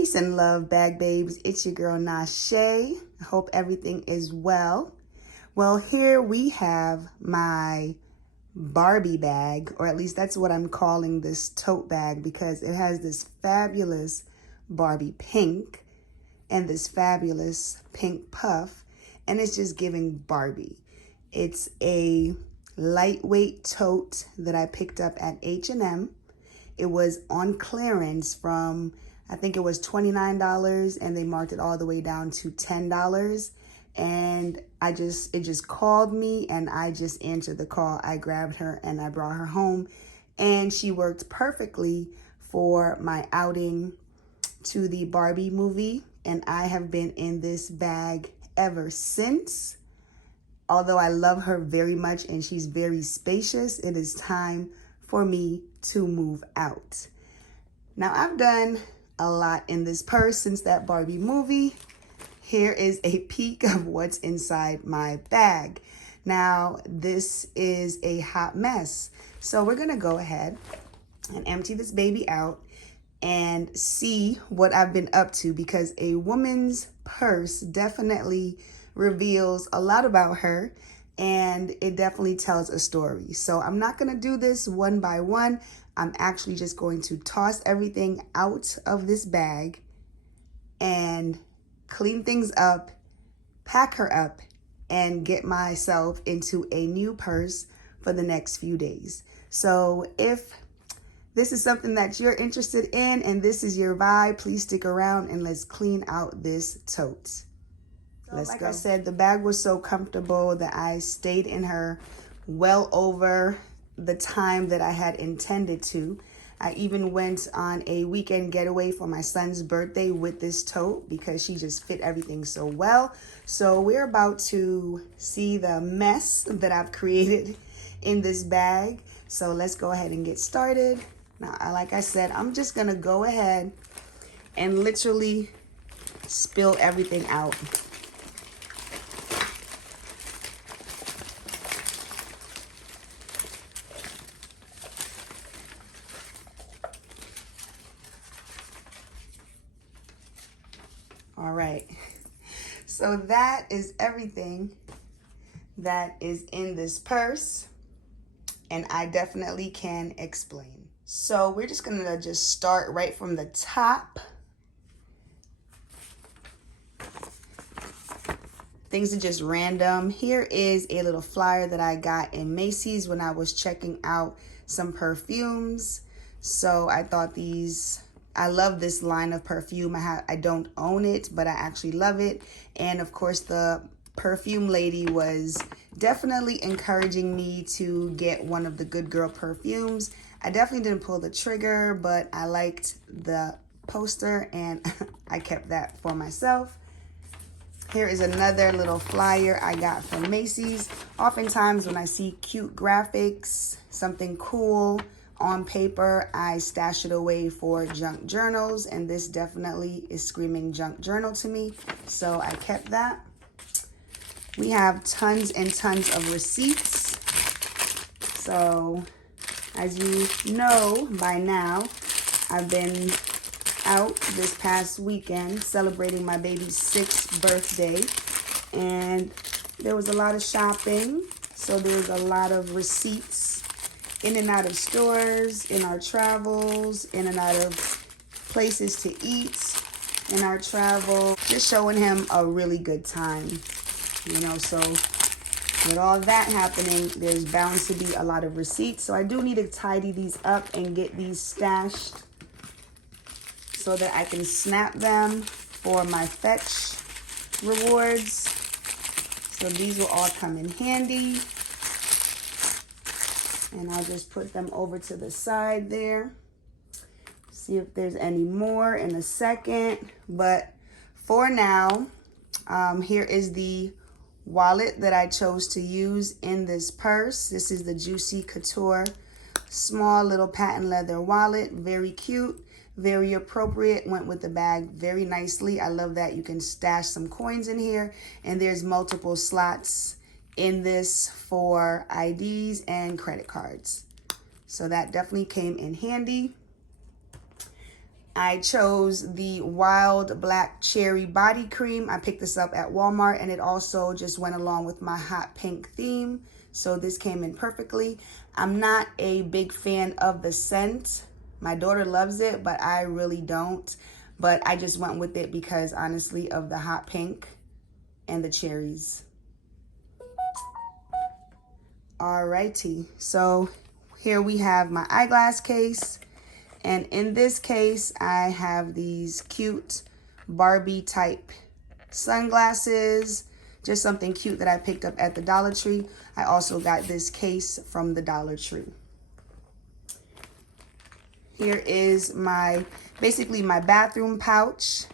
Peace and love, bag babes. It's your girl Nashay. I hope everything is well. Well, here we have my Barbie bag, or at least that's what I'm calling this tote bag, because it has this fabulous Barbie pink and this fabulous pink puff, and it's just giving Barbie. It's a lightweight tote that I picked up at H&M. It was on clearance from, I think it was $29, and they marked it all the way down to $10. And it just called me, and I just answered the call. I grabbed her and I brought her home, and she worked perfectly for my outing to the Barbie movie. And I have been in this bag ever since. Although I love her very much and she's very spacious, it is time for me to move out. Now, I've done a lot in this purse since that Barbie movie. Here is a peek of what's inside my bag. Now, this is a hot mess. So we're gonna go ahead and empty this baby out and see what I've been up to, because a woman's purse definitely reveals a lot about her, and it definitely tells a story. So I'm not gonna do this one by one. I'm actually just going to toss everything out of this bag and clean things up, pack her up, and get myself into a new purse for the next few days. So if this is something that you're interested in and this is your vibe, please stick around and let's clean out this tote. Let's go. Like I said, the bag was so comfortable that I stayed in her well over the time that I had intended to. I even went on a weekend getaway for my son's birthday with this tote because she just fit everything so well. So we're about to see the mess that I've created in this bag. So let's go ahead and get started. Now, like I said, I'm just gonna go ahead and literally spill everything out. All right, so that is everything that is in this purse, and I definitely can explain. So we're just gonna just start right from the top. Things are just random. Here is a little flyer that I got in Macy's when I was checking out some perfumes. So I thought I love this line of perfume. I don't own it, but I actually love it. And of course, the perfume lady was definitely encouraging me to get one of the Good Girl perfumes. I definitely didn't pull the trigger, but I liked the poster and I kept that for myself. Here is another little flyer I got from Macy's. Oftentimes when I see cute graphics, something cool on paper, I stash it away for junk journals, and this definitely is screaming junk journal to me, so I kept that. We have tons and tons of receipts. So as you know by now, I've been out this past weekend celebrating my baby's 6th birthday, and there was a lot of shopping, so there was a lot of receipts in and out of stores, in our travels, in and out of places to eat in our travel, just showing him a really good time, you know. So with all that happening, there's bound to be a lot of receipts. So I do need to tidy these up and get these stashed so that I can snap them for my fetch rewards. So these will all come in handy. And I'll just put them over to the side there. See if there's any more in a second. But for now, here is the wallet that I chose to use in this purse. This is the Juicy Couture small little patent leather wallet. Very cute, very appropriate, went with the bag very nicely. I love that you can stash some coins in here, and there's multiple slots in this for IDs and credit cards. So that definitely came in handy. I chose the Wild Black Cherry Body Cream. I picked this up at Walmart, and it also just went along with my hot pink theme. So this came in perfectly. I'm not a big fan of the scent. My daughter loves it, but I really don't. But I just went with it because, honestly, of the hot pink and the cherries. Alrighty, so here we have my eyeglass case. And in this case, I have these cute Barbie type sunglasses. Just something cute that I picked up at the Dollar Tree. I also got this case from the Dollar Tree. Here is basically my bathroom pouch.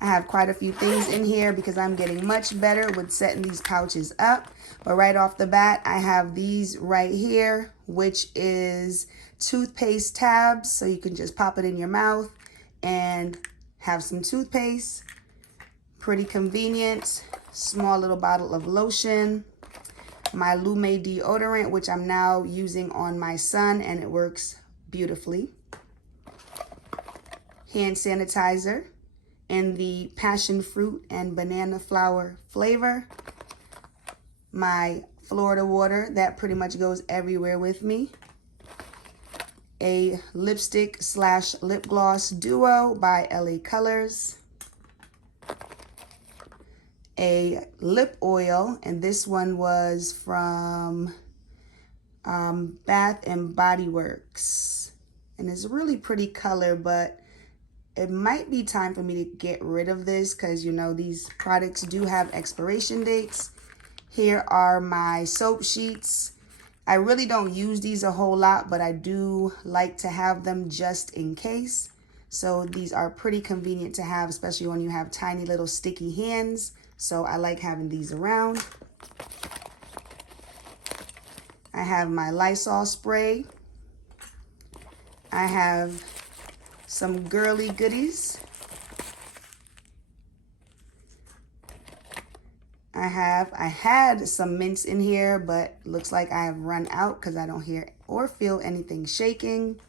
I have quite a few things in here because I'm getting much better with setting these pouches up. But right off the bat, I have these right here, which is toothpaste tabs. So you can just pop it in your mouth and have some toothpaste. Pretty convenient. Small little bottle of lotion. My Lume deodorant, which I'm now using on my son, and it works beautifully. Hand sanitizer in the passion fruit and banana flower flavor. My Florida water, that pretty much goes everywhere with me. A lipstick / lip gloss duo by LA Colors. A lip oil, and this one was from Bath and Body Works. And it's a really pretty color, but it might be time for me to get rid of this because, you know, these products do have expiration dates. Here are my soap sheets. I really don't use these a whole lot, but I do like to have them just in case. So these are pretty convenient to have, especially when you have tiny little sticky hands. So I like having these around. I have my Lysol spray. I have some girly goodies. I had some mints in here, but looks like I have run out because I don't hear or feel anything shaking.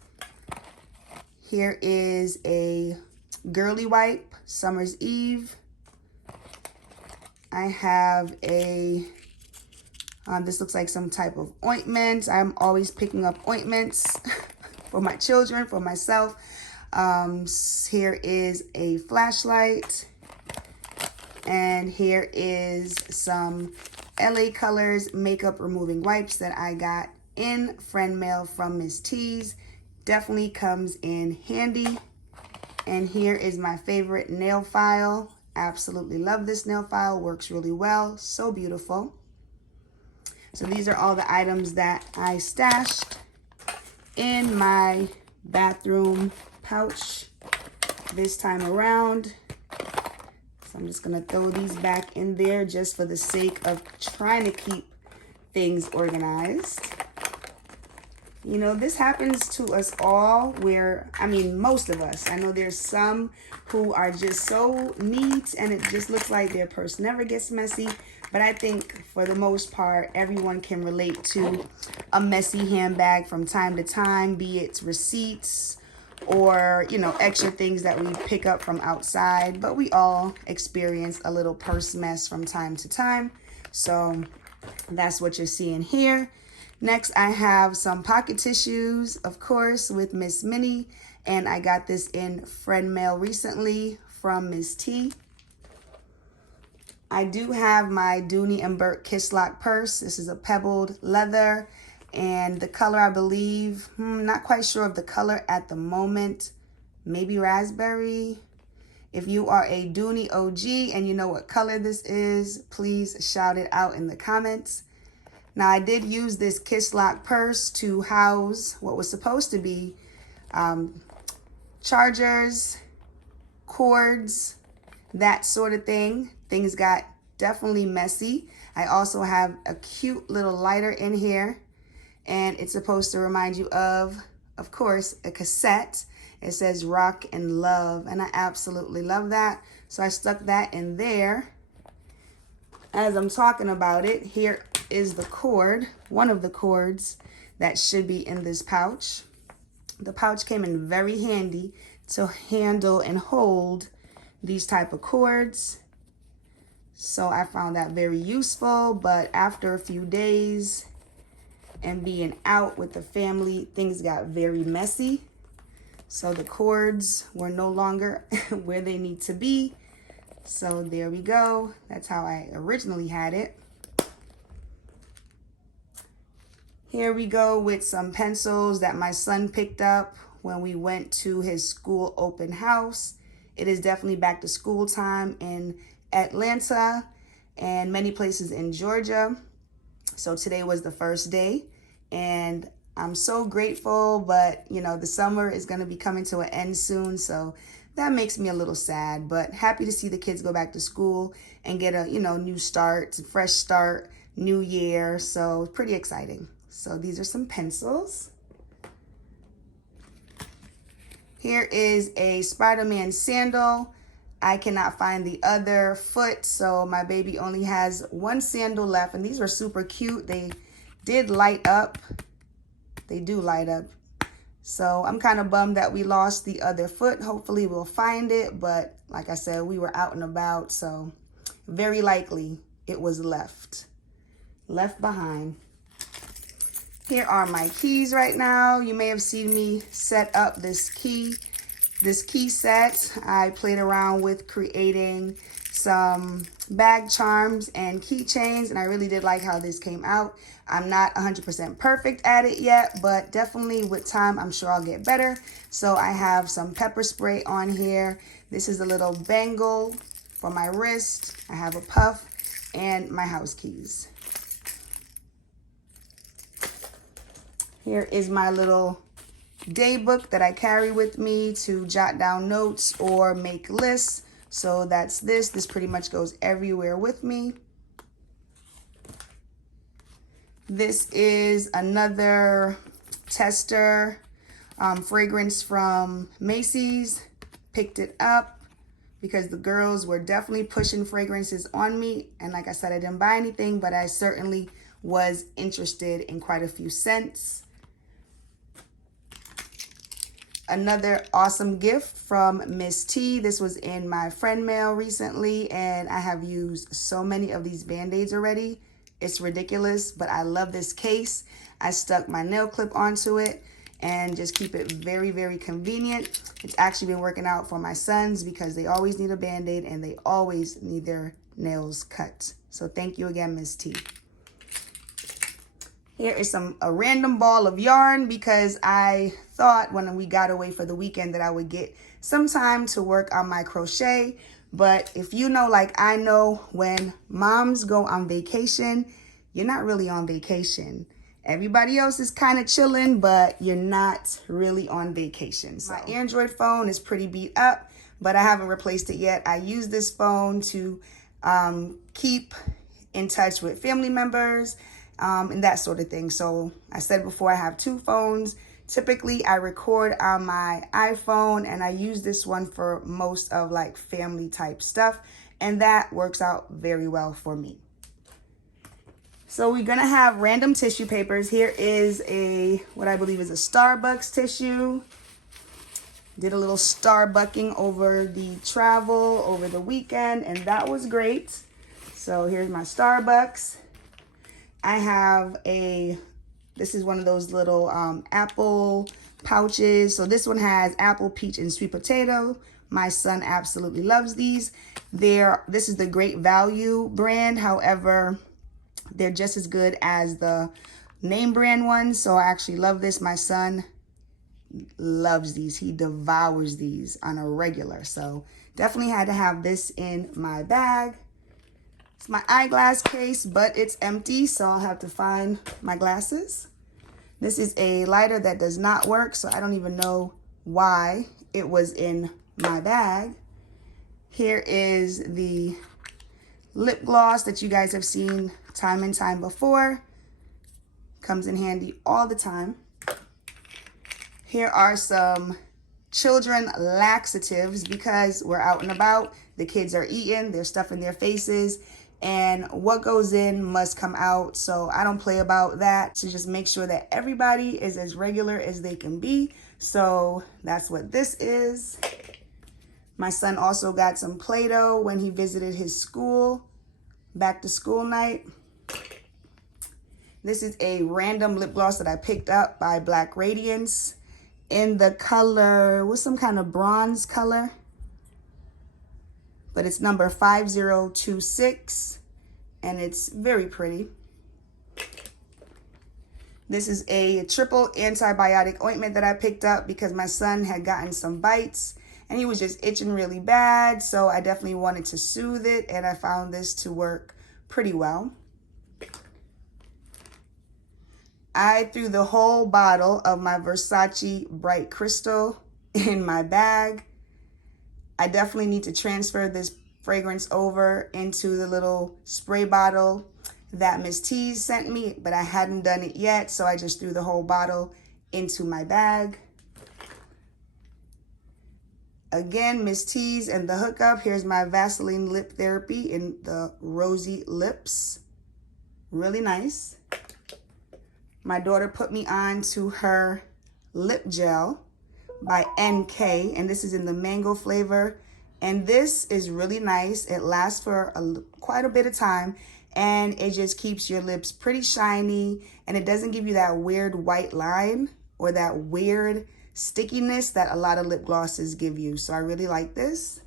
Here is a girly wipe, Summer's Eve. I have a, this looks like some type of ointment. I'm always picking up ointments for my children, for myself. Here is a flashlight. And here is some LA Colors makeup removing wipes that I got in friend mail from Miss T's. Definitely comes in handy. And here is my favorite nail file. Absolutely love this nail file. Works really well. So beautiful. So these are all the items that I stashed in my bathroom pouch this time around. So I'm just going to throw these back in there just for the sake of trying to keep things organized. You know, this happens to us all most of us. I know there's some who are just so neat and it just looks like their purse never gets messy. But I think for the most part, everyone can relate to a messy handbag from time to time, be it receipts or, you know, extra things that we pick up from outside. But we all experience a little purse mess from time to time. So that's what you're seeing here. Next, I have some pocket tissues, of course, with Miss Minnie. And I got this in friend mail recently from Miss T. I do have my Dooney & Bourke Kiss Lock purse. This is a pebbled leather. And the color, I believe, not quite sure of the color at the moment. Maybe raspberry. If you are a Dooney OG and you know what color this is, please shout it out in the comments. Now, I did use this Kiss Lock purse to house what was supposed to be chargers, cords, that sort of thing. Things got definitely messy. I also have a cute little lighter in here. And it's supposed to remind you of course, a cassette. It says Rock and Love, and I absolutely love that. So I stuck that in there. As I'm talking about it, here is the cord, one of the cords that should be in this pouch. The pouch came in very handy to handle and hold these type of cords. So I found that very useful, but after a few days and being out with the family, things got very messy. So the cords were no longer where they need to be. So there we go. That's how I originally had it. Here we go with some pencils that my son picked up when we went to his school open house. It is definitely back to school time in Atlanta and many places in Georgia. So today was the first day and I'm so grateful, but you know, the summer is going to be coming to an end soon. So that makes me a little sad, but happy to see the kids go back to school and get a, you know, new start, fresh start, new year. So pretty exciting. So these are some pencils. Here is a Spider-Man sandal. I cannot find the other foot, so my baby only has one sandal left, and these were super cute. They did light up. They do light up. So I'm kind of bummed that we lost the other foot. Hopefully we'll find it, but like I said, we were out and about, so very likely it was left behind. Here are my keys right now. You may have seen me set up this key set. I played around with creating some bag charms and keychains, and I really did like how this came out. I'm not 100% perfect at it yet, but definitely with time, I'm sure I'll get better. So I have some pepper spray on here. This is a little bangle for my wrist. I have a puff and my house keys. Here is my little day book that I carry with me to jot down notes or make lists. So that's this. This pretty much goes everywhere with me. This is another tester fragrance from Macy's. Picked it up because the girls were definitely pushing fragrances on me. And like I said, I didn't buy anything, but I certainly was interested in quite a few scents. Another awesome gift from Miss T. This was in my friend mail recently, and I have used so many of these Band-Aids already. It's ridiculous, but I love this case. I stuck my nail clip onto it and just keep it very, very convenient. It's actually been working out for my sons because they always need a Band-Aid and they always need their nails cut. So thank you again, Miss T. Here is a random ball of yarn because I thought when we got away for the weekend that I would get some time to work on my crochet. But if you know, like I know, when moms go on vacation, you're not really on vacation. Everybody else is kind of chilling, but you're not really on vacation. So my Android phone is pretty beat up, but I haven't replaced it yet. I use this phone to keep in touch with family members, and that sort of thing. So I said before, I have two phones. Typically, I record on my iPhone, and I use this one for most of like family type stuff, and that works out very well for me. So we're gonna have random tissue papers. Here is what I believe is a Starbucks tissue. Did a little Starbucking over the travel, over the weekend, and that was great. So here's my Starbucks. I have this is one of those little apple pouches. So this one has apple, peach, and sweet potato. My son absolutely loves these. This is the Great Value brand. However, they're just as good as the name brand ones. So I actually love this. My son loves these. He devours these on a regular. So definitely had to have this in my bag. It's my eyeglass case, but it's empty, so I'll have to find my glasses. This is a lighter that does not work, so I don't even know why it was in my bag. Here is the lip gloss that you guys have seen time and time before. Comes in handy all the time. Here are some children laxatives because we're out and about. The kids are eating, they're stuffing their faces, and what goes in must come out. So I don't play about that, to just make sure that everybody is as regular as they can be. So that's what this is. My son also got some Play-Doh when he visited his school, back to school night. This is a random lip gloss that I picked up by Black Radiance in the color, what's some kind of bronze color? But it's number 5026, and it's very pretty. This is a triple antibiotic ointment that I picked up because my son had gotten some bites and he was just itching really bad. So I definitely wanted to soothe it, and I found this to work pretty well. I threw the whole bottle of my Versace Bright Crystal in my bag. I definitely need to transfer this fragrance over into the little spray bottle that Miss Ttyl sent me, but I hadn't done it yet, so I just threw the whole bottle into my bag. Again, Miss Ttyl and the hookup. Here's my Vaseline Lip Therapy in the Rosy Lips. Really nice. My daughter put me on to her lip gel by NK, and this is in the mango flavor. And this is really nice. It lasts for quite a bit of time, and it just keeps your lips pretty shiny, and it doesn't give you that weird white line or that weird stickiness that a lot of lip glosses give you. So I really like this.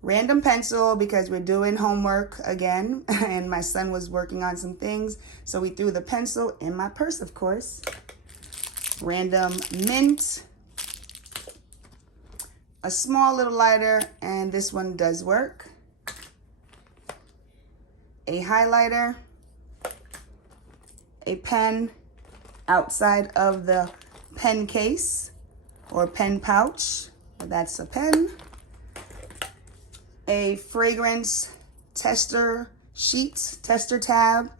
Random pencil because we're doing homework again and my son was working on some things. So we threw the pencil in my purse, of course. Random mint. A small little lighter, and this one does work. A highlighter. A pen outside of the pen case or pen pouch. That's a pen. A fragrance tester sheet, tester tab.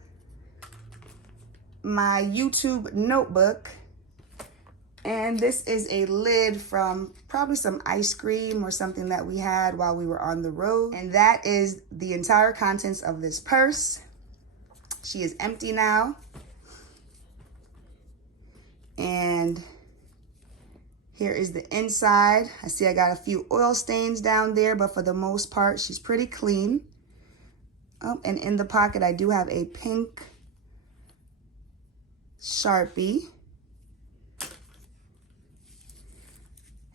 My YouTube notebook. And this is a lid from probably some ice cream or something that we had while we were on the road. And that is the entire contents of this purse. She is empty now. And here is the inside. I see I got a few oil stains down there, but for the most part, she's pretty clean. Oh, and in the pocket, I do have a pink Sharpie.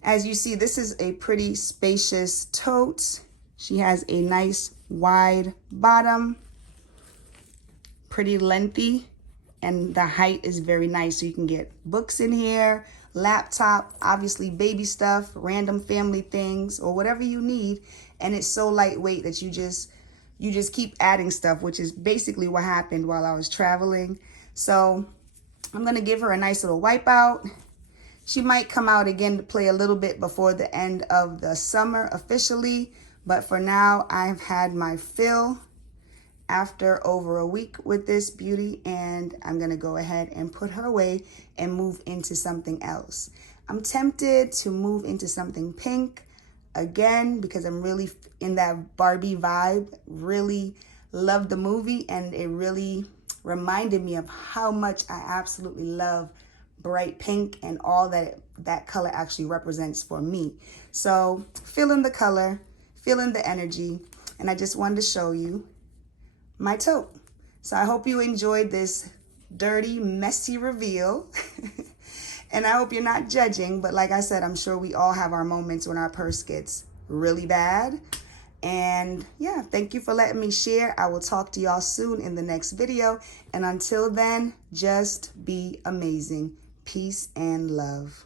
As you see, this is a pretty spacious tote. She has a nice wide bottom, pretty lengthy, and the height is very nice. So you can get books in here, laptop, obviously baby stuff, random family things, or whatever you need. And it's so lightweight that you just keep adding stuff, which is basically what happened while I was traveling. So I'm gonna give her a nice little wipe out. She might come out again to play a little bit before the end of the summer officially, but for now I've had my fill after over a week with this beauty, and I'm gonna go ahead and put her away and move into something else. I'm tempted to move into something pink again because I'm really in that Barbie vibe. Really love the movie, and it really reminded me of how much I absolutely love bright pink and all that that color actually represents for me. So feeling the color, feeling the energy, and I just wanted to show you my tote. So I hope you enjoyed this dirty, messy reveal. And I hope you're not judging, but like I said, I'm sure we all have our moments when our purse gets really bad. And yeah, thank you for letting me share. I will talk to y'all soon in the next video. And until then, just be amazing. Peace and love.